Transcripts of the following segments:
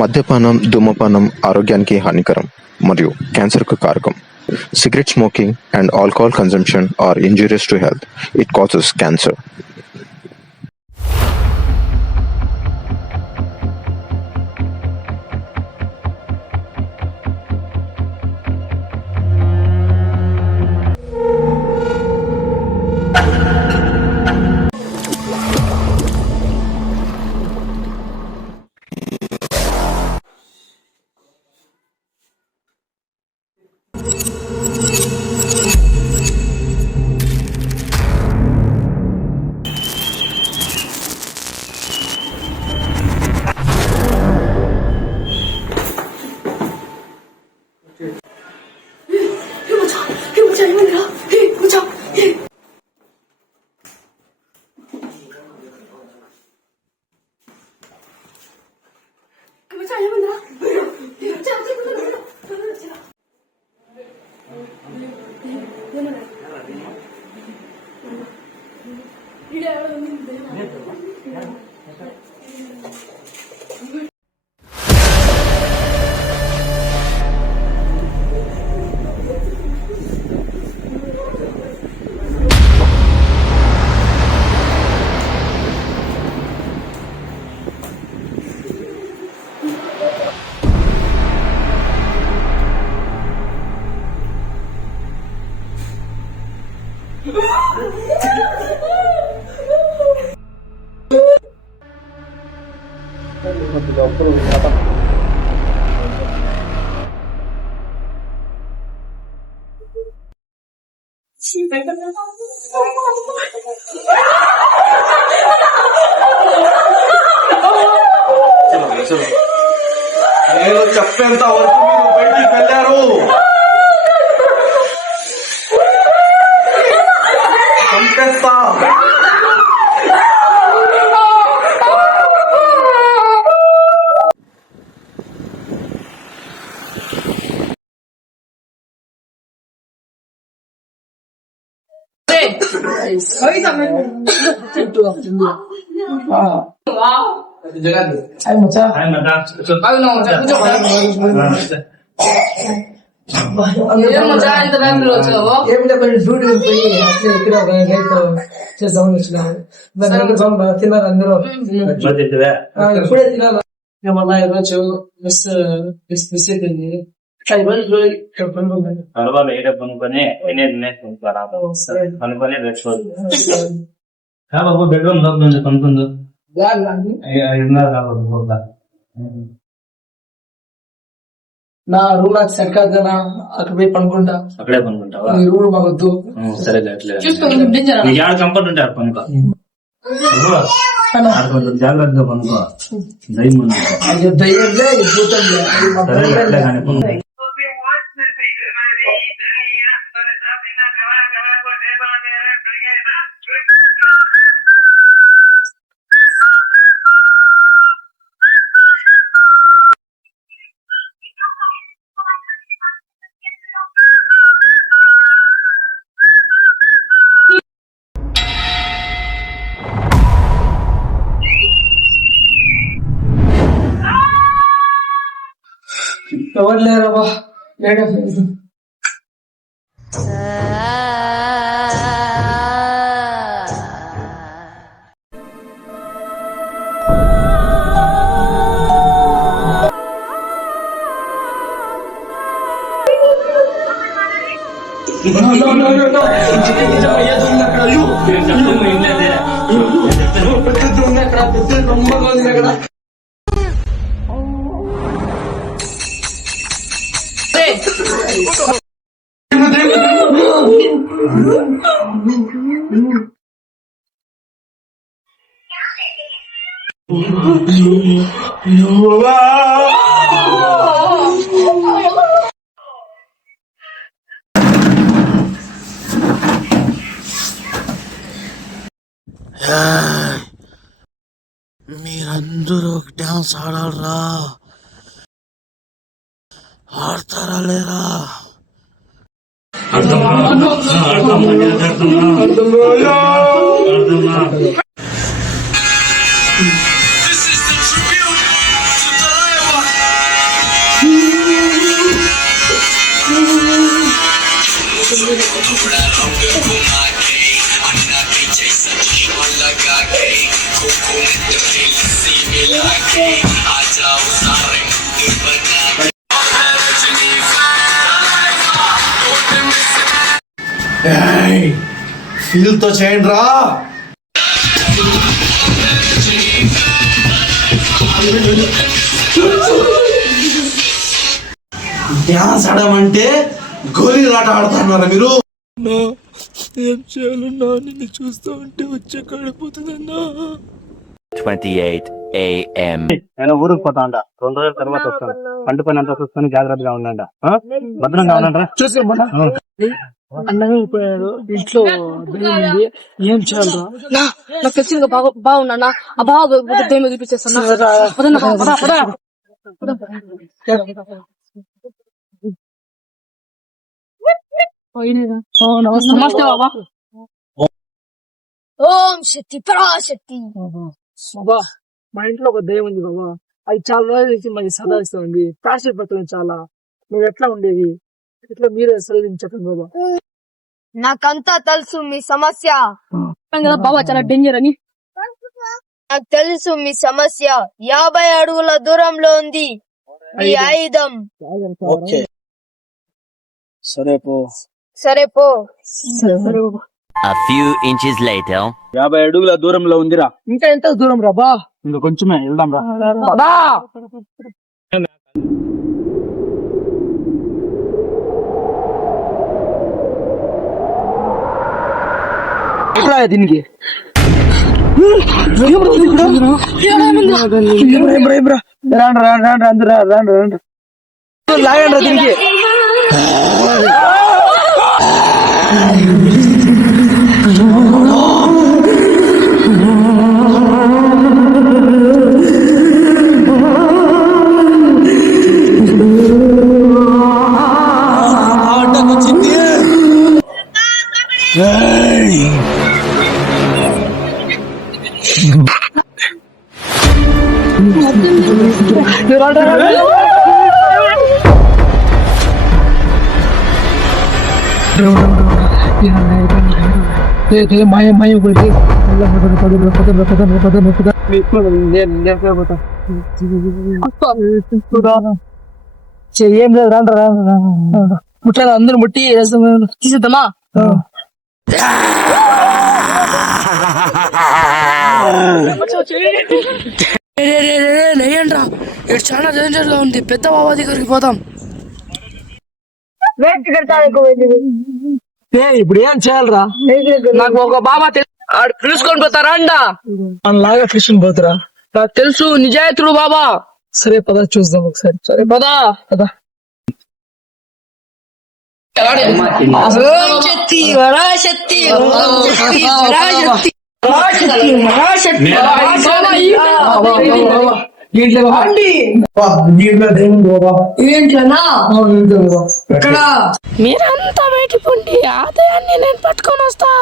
మద్యపానం, ధూమపానం ఆరోగ్యానికి హానికరం మరియు క్యాన్సర్కు కారకం. Cigarette smoking and alcohol consumption are injurious to health. It causes cancer. నేను చెప్పేంత వరకు మీరు బయటికి వెళ్ళారు. చంపేస్తా. తిన్నారు అందరూ ఇప్పుడే తినాలి. మళ్ళా ఈరోజు మిస్ అయిపోయింది. బెడ్రూమ్ కొనుక్కుందు నా రూమ్ నాకు సెట్ కాదనా, అక్కడ పోయి పనుకుంటా. అక్కడే పనుకుంటావా? ఈ రూమ్ మాకు వద్దు. సరే కంఫర్ట్ ఉంటారు పనుకో, కొంచెం జాగ్రత్తగా పనుకో. దయ్యంలే భూతంలే. ఎవరు లేరబ్బా, మేడం మీరందరూ డాన్స్ ఆడాలరా, ఆడతారా లేరా? This is the tribute to Dalewa. Feel తో చేయండి రా. డ్యాన్స్ ఆడమంటే గోళీలాట ఆడుతున్నారా మీరు? ఏం చేయాలన్నా నిన్ను చూస్తూ ఉంటే వచ్చే కాడిపోతుందన్నా. 28 a.m. నేను ఊరికి పోతా అంట. 2 రోజుల తర్వాత వస్తాను. పంట పని అంతా చూసుకొని జాగ్రత్తగా ఉండండి. భద్రంగా ఉండండి. అన్నమే అయిపోయాడు ఇంట్లో దయ్యం ఉంది. ఏం చేయాలరా? నాకు తెలిసిన బాగున్నా ఆ బాగా దయ్యం చూపించేస్తున్నా. నమస్తే బాబా. ఓం శక్తి పరాశక్తి. బాబా మా ఇంట్లో ఒక దయ్యం ఉంది బాబా. అది చాలా రోజుల నుంచి మాది సదాయిస్తుంది. ప్రాశ్చిత పత్రం చాలా. నువ్వు ఎట్లా ఉండేది? ఇట్లా మీరే చెప్పండి బాబా. నాకంతా తెలుసు మీ సమస్య. బాబా చాలా డేంజర్ అని నాకు తెలుసు మీ సమస్య. 50 అడుగుల దూరంలో ఉంది మీ ఆయుధం. సరే పో. సరే పో. A few inches later. 50 అడుగుల దూరంలో ఉందిరా. ఇంకా ఎంత దూరం రా బా? ఇంకా కొంచెమే వెళ్దాం రా. దీనికి లాగండి దీనికి. ఏం లేదు రా ముట్టాలి అందరూ ముట్టి తీసేద్దామా? లేయండ్రా, ఇటు చాలా డేంజర్ గా ఉంది. పెద్ద బాబా దగ్గరికి పోదాం. ఇప్పుడు ఏం చేయాలరా? నాకు ఒక బాబా పిలుచుకొని పోతారా అండ లాగా పిలుచుకొని పోతారా? నాకు తెలుసు నిజాయితీడు బాబా. సరే పదా చూద్దాం ఒకసారి. సరే పదా పదా. ఓం శక్తి పరాశక్తి. ఓం శక్తి పరాశక్తి. మీరంతా బయటికి పోండి, ఆదాయాన్ని నేను పట్టుకొని వస్తా.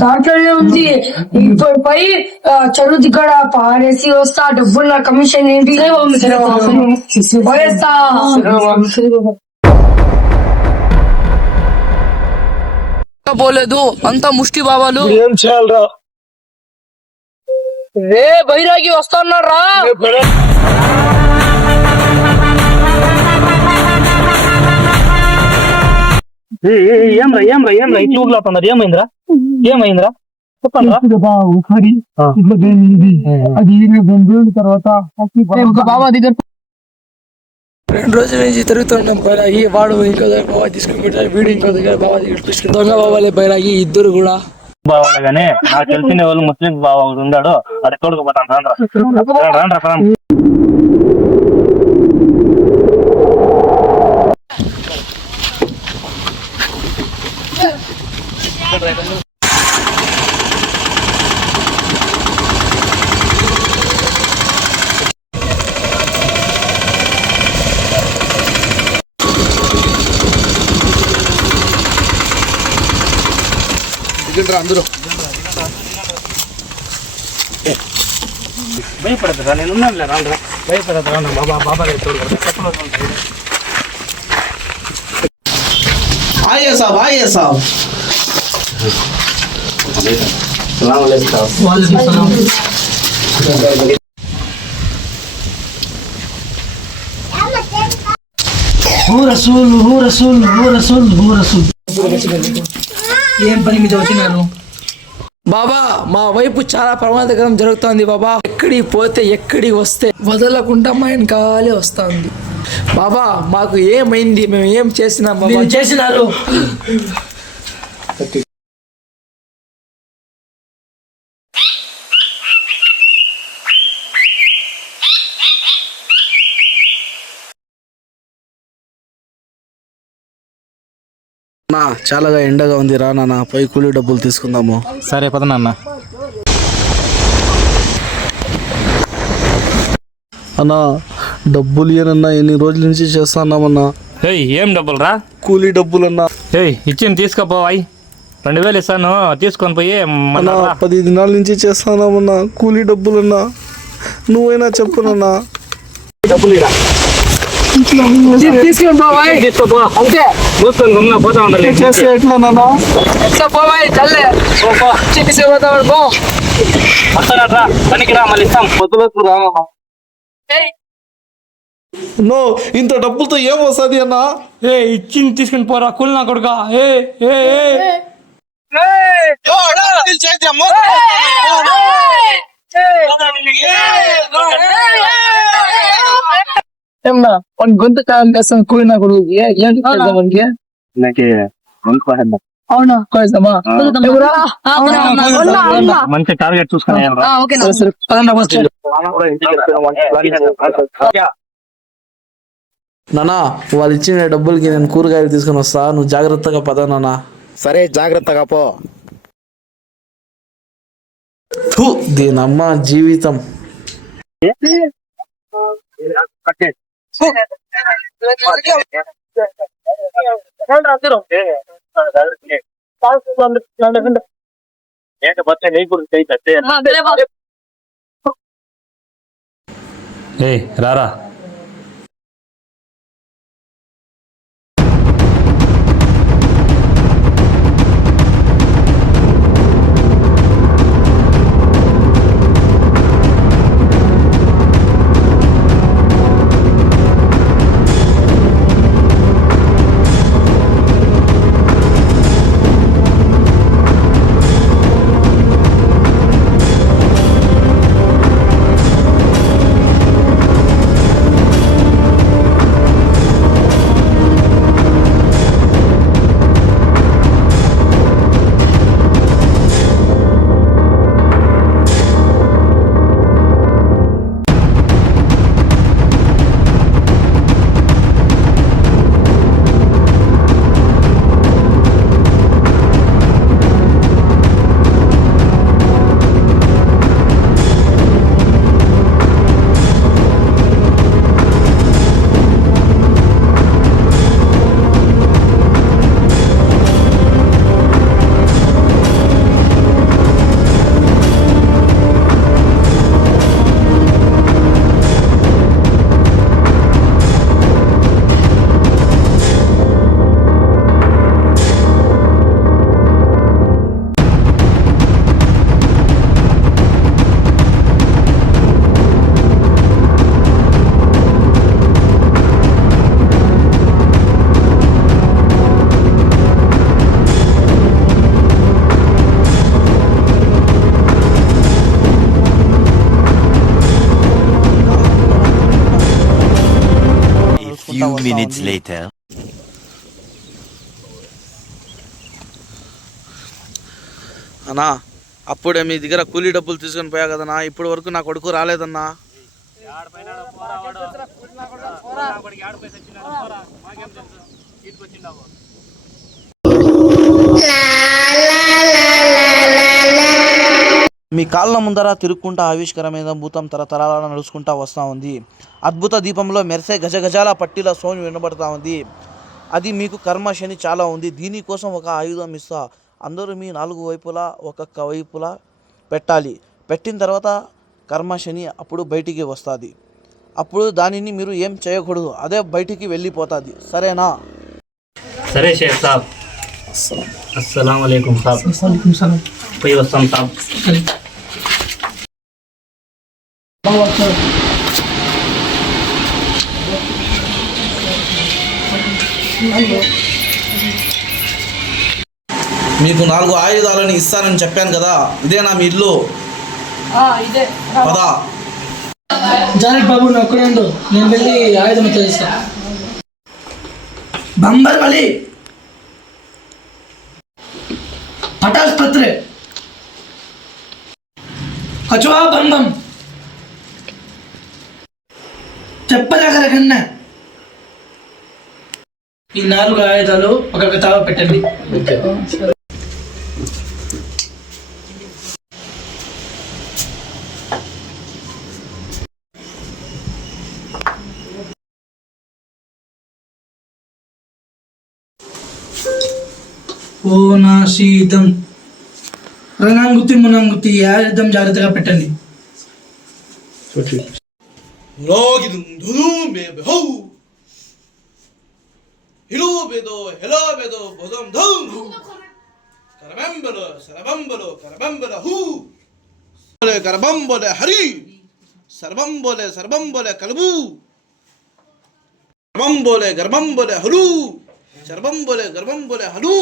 దాంట్లోనే ఉంది. ఇప్పుడు పై చదువు ఇక్కడ పారేసి వస్తా. డబ్బులు నా కమిషన్ ఏంటి పోయేస్తా. పోలేదు అంతా ముష్టి బాబాలు. ఏం చేయాలరా? రే బైరాగి వస్తున్నారా? ఏమ్రా ఇట్లా ఊర్లాతున్నారు? ఏమైందిరా? చెప్పండి అది 2 రోజుల తర్వాత బాబా దగ్గర 2 రోజుల నుంచి తిరుగుతున్నాం బైరాగి. వాడు ఇంకో దగ్గర బాబా తీసుకుని పెట్టాడు, వీడు ఇంకో దగ్గర బాబా తీసుకుని దొంగ బాబాలే బైరాగి ఇద్దరు కూడా. బావాగానే నాకు తెలిసిన వాళ్ళు ముస్లిం బావ ఒకడు ఉన్నాడు, అది తోడుకుపోతాను. రాండ్రా అందరూ భయపడద్దురా, నేను ఉన్నాను. రాండ్రా భయపడద్దు, రాండ్రా బాబా బాబా తోడు. आइए साहब, आइए साहब. ఏం పని మీద వచ్చినారు బాబా? మా వైపు చాలా ప్రమాదకరం జరుగుతోంది బాబా. ఎక్కడికి పోతే ఎక్కడికి వస్తే వదలకుండా మా వెనకాలే వస్తుంది బాబా. మాకు ఏమైంది? మేము ఏం చేసినాం బాబా? చేసినారు నా చాలాగా ఎండగా ఉంది రా నాన్న, పోయి కూలీ డబ్బులు తీసుకుందాము. సరే పద నాన్న. అన్నా డబ్బులు ఇయ్యనన్నా, ఎన్ని రోజుల నుంచి చేస్తున్నామన్నా. ఏం డబ్బులు రా? కూలీ డబ్బులన్నా. ఇచ్చింది తీసుకోపోవాయి, 2000 ఇస్తాను, తీసుకొని పోయి. అన్నా 10 దినాల నుంచి చేస్తున్నామన్నా, కూలీ డబ్బులన్నా. నువ్వైనా చెప్పునన్నా. తీసుకుని బాబాయ్ అంతే పోతా ఉండాలి. చేస్తే ఎట్లా నాన్న? ఎట్లా బాబాయ్ చల్లే తీసుకుపోతా పో. వస్తారా పనికి రా, మళ్ళీ ఇస్తాం. వదలకు రా నాన్న. నో, ఇంత డబ్బులతో ఏం వస్తుంది అన్నా? ఇచ్చింది తీసుకుని పోరా కూలి నా కొడుక. ఏమన్నా గొంతు కాలం చేస్తాం కూలి నా కొడుకు. ఏంటి మనకి? అవునా కోసమా? మంచి టార్గెట్ చూసుకుని నానా వాళ్ళు ఇచ్చిన డబ్బులకి నేను కూరగాయలు తీసుకొని వస్తా, నువ్వు జాగ్రత్తగా పద నాన్న. సరే జాగ్రత్తగా పో. దీనమ్మ జీవితం. రారా minutes later. అన్నా అప్పుడే మీ దగ్గర కూలీ డబ్బులు తీసుకొని పోయా కదన్నా, ఇప్పటి వరకు నా కొడుకు రాలేదన్నా. మీ కాళ్ళ ముందర తిరుక్కుంటా ఆవిష్కరమైన భూతం తరతరాల నడుచుకుంటా వస్తూ ఉంది. అద్భుత దీపంలో మెరిసే గజగజాల పట్టీల సౌండ్ వినబడతా ఉంది. అది మీకు కర్మ శని చాలా ఉంది. దీనికోసం ఒక ఆయుధం ఇస్తా. అందరూ మీ 4 వైపులా ఒక్కొక్క వైపులా పెట్టాలి. పెట్టిన తర్వాత కర్మ శని అప్పుడు బయటికి వస్తుంది. అప్పుడు దానిని మీరు ఏం చేయకూడదు, అదే బయటికి వెళ్ళిపోతుంది. సరేనా? సరే షేక్ సాబ్. అస్సలాము అలైకుం సాబ్. పోయి వస్తాం సాబ్. మీకు 4 ఆయుధాలను ఇస్తానని చెప్పాను కదా, ఇదేనా మీ ఇల్లు? ఇదే పదా. జానక్ బాబు నువ్వు ఒక్కడే ఉండు, నేను వెళ్ళి ఆయుధం చేస్తా. బంబర్ వలి పటాస్ పత్రే కచువా బంబం చెప్పలేగల కన్నా. ఈ 4 ఆయుధాలు ఒక్కొక్క తావ పెట్టండి. ఓ నాశీదం రణంగుతి మునంగుతి ఆయుధం జాగ్రత్తగా పెట్టండి. హరి సర్వం బోలే సర్వం బోలే కలుబు గర్భం బోలే గర్భం బోలే హలు సర్వం బోలే గర్భం బోలే హలు.